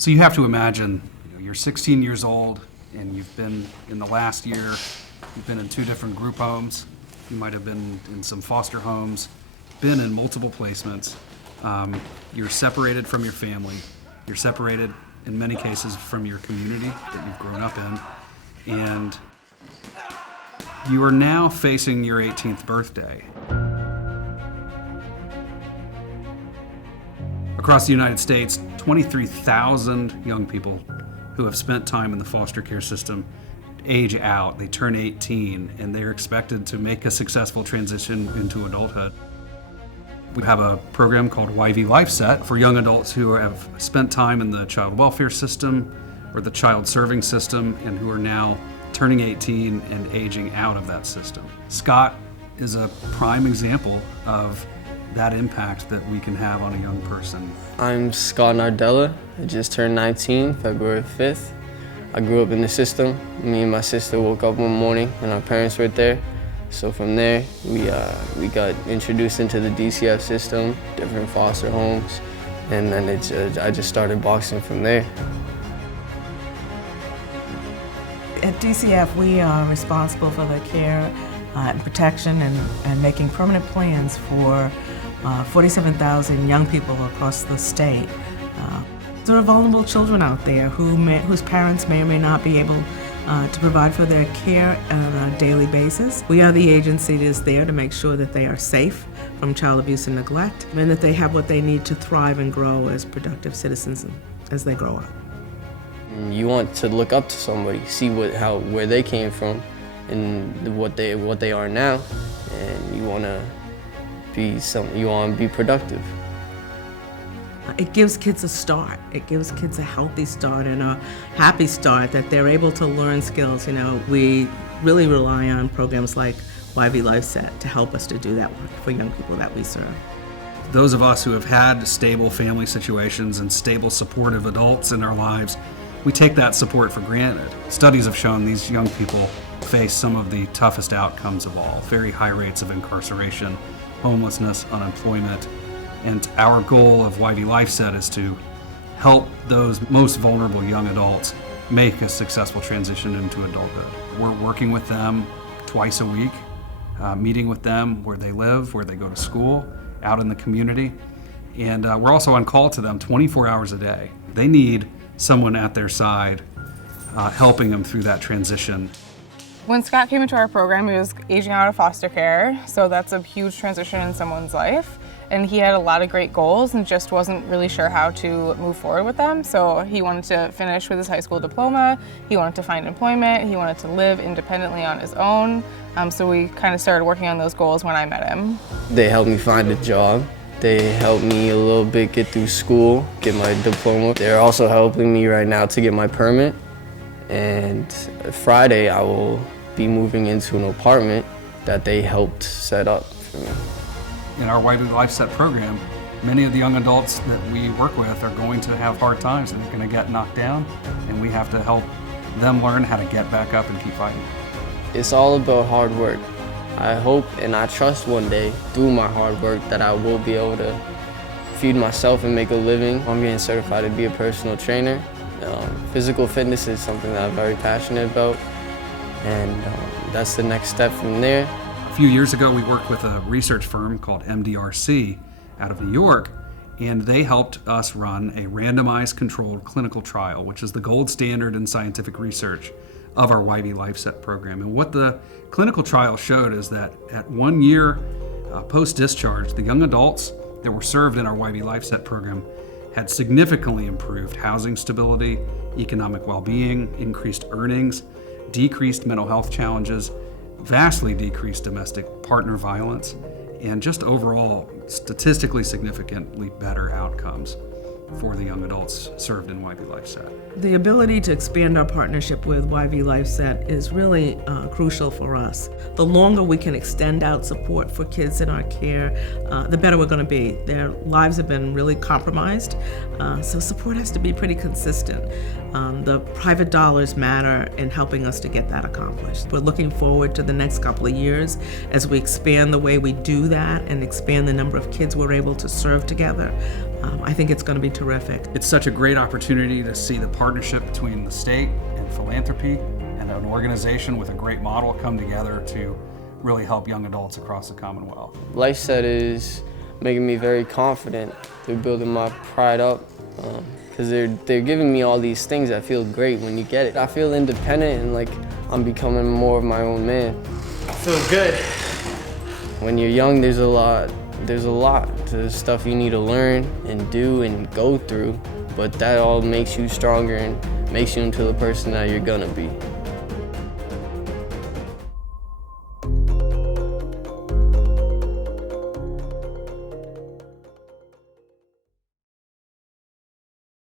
So you have to imagine, you're 16 years old and you've been, in the last year, you've been in 2 different group homes. You might have been in some foster homes, been in multiple placements. You're separated from your family. You're separated, in many cases, from your community that you've grown up in. And you are now facing your 18th birthday. Across the United States, 23,000 young people who have spent time in the foster care system age out. They turn 18 and they're expected to make a successful transition into adulthood. We have a program called LifeSet for young adults who have spent time in the child welfare system or the child serving system and who are now turning 18 and aging out of that system. Scott is a prime example of that impact that we can have on a young person. I'm Scott Nardella. I just turned 19, February 5th. I grew up in the system. Me and my sister woke up one morning and our parents were there. So from there, we got introduced into the DCF system, different foster homes, and then I just started boxing from there. At DCF, we are responsible for the care and protection and making permanent plans for 47,000 young people across the state. There are vulnerable children out there whose parents may or may not be able to provide for their care on a daily basis. We are the agency that is there to make sure that they are safe from child abuse and neglect, and that they have what they need to thrive and grow as productive citizens as they grow up. You want to look up to somebody, see where they came from, and what they are now, and you want to be productive. It gives kids a start. It gives kids a healthy start and a happy start that they're able to learn skills. We really rely on programs like LifeSet to help us to do that work for young people that we serve. Those of us who have had stable family situations and stable supportive adults in our lives, we take that support for granted. Studies have shown these young people face some of the toughest outcomes of all, very high rates of incarceration, homelessness, unemployment. And our goal of LifeSet is to help those most vulnerable young adults make a successful transition into adulthood. We're working with them twice a week, meeting with them where they live, where they go to school, out in the community. And we're also on call to them 24 hours a day. They need someone at their side helping them through that transition. When Scott came into our program, he was aging out of foster care, so that's a huge transition in someone's life. And he had a lot of great goals and just wasn't really sure how to move forward with them. So he wanted to finish with his high school diploma, he wanted to find employment, he wanted to live independently on his own. So we kind of started working on those goals when I met him. They helped me find a job. They helped me a little bit get through school, get my diploma. They're also helping me right now to get my permit. And Friday I will be moving into an apartment that they helped set up for me. In our LifeSet program, many of the young adults that we work with are going to have hard times and they're going to get knocked down, and we have to help them learn how to get back up and keep fighting. It's all about hard work. I hope and I trust one day, through my hard work, that I will be able to feed myself and make a living. I'm getting certified to be a personal trainer. Physical fitness is something that I'm very passionate about, and that's the next step from there. A few years ago, we worked with a research firm called MDRC out of New York, and they helped us run a randomized controlled clinical trial, which is the gold standard in scientific research of our LifeSet program. And what the clinical trial showed is that at 1 year post-discharge, the young adults that were served in our LifeSet program had significantly improved housing stability, economic well-being, increased earnings, decreased mental health challenges, vastly decreased domestic partner violence, and just overall statistically significantly better outcomes for the young adults served in LifeSet. The ability to expand our partnership with LifeSet is really crucial for us. The longer we can extend out support for kids in our care, the better we're going to be. Their lives have been really compromised, so support has to be pretty consistent. The private dollars matter in helping us to get that accomplished. We're looking forward to the next couple of years as we expand the way we do that and expand the number of kids we're able to serve together. I think it's going to be terrific. It's such a great opportunity to see the partnership between the state and philanthropy and an organization with a great model come together to really help young adults across the Commonwealth. LifeSet is making me very confident. They're building my pride up because they're giving me all these things that feel great when you get it. I feel independent and like I'm becoming more of my own man. Feels good. When you're young, there's a lot. There's stuff you need to learn and do and go through, but that all makes you stronger and makes you into the person that you're gonna be.